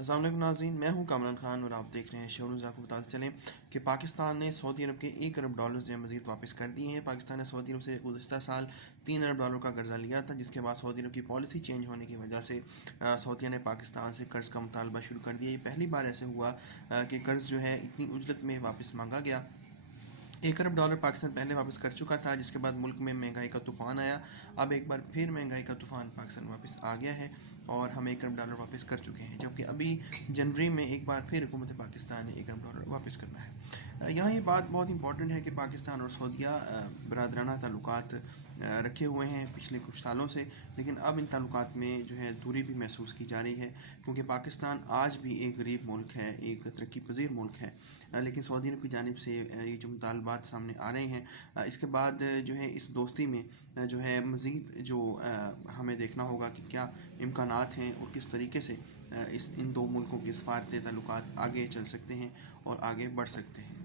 अस्सलाम वालेकुम नाज़रीन, मैं हूं कामरान खान और आप देख रहे हैं शोरूज़। आपको बताते चलें कि पाकिस्तान ने सऊदी अरब के 1 अरब डॉलर जो है मज़ीद वापस कर दिए हैं। पाकिस्तान ने सऊदी अरब से गुज़श्ता साल 3 अरब डॉलर का कर्जा लिया था, जिसके बाद सऊदी अरब की पॉलिसी चेंज होने की वजह से सऊदीया ने पाकिस्तान से कर्ज़ का मुतालबा शुरू कर दिया। ये पहली बार ऐसे हुआ कि कर्ज़ जो है इतनी उजलत में वापस मांगा गया। 1 अरब डॉलर पाकिस्तान पहले वापस कर चुका था, जिसके बाद मुल्क में महंगाई का तूफ़ान आया। अब एक बार फिर महंगाई का तूफ़ान पाकिस्तान वापस आ गया है और हम 1 अरब डॉलर वापस कर चुके हैं, जबकि अभी जनवरी में एक बार फिर हुकूमत पाकिस्तान ने 1 अरब डॉलर वापस करना है। यहाँ ये बात बहुत इंपॉर्टेंट है कि पाकिस्तान और सऊदीया बरादराना ताल्लुकात रखे हुए हैं पिछले कुछ सालों से, लेकिन अब इन ताल्लुकात में जो है दूरी भी महसूस की जा रही है, क्योंकि पाकिस्तान आज भी एक गरीब मुल्क है, एक तरक्की पजीर मुल्क है। लेकिन सऊदी अरब की जानिब से ये जो मुतालबात सामने आ रहे हैं, इसके बाद जो है इस दोस्ती में जो है मज़ीद जो हमें देखना होगा कि क्या इम्कानात हैं और किस तरीके से इन दो मुल्कों के सफारती ताल्लुकात आगे चल सकते हैं और आगे बढ़ सकते हैं।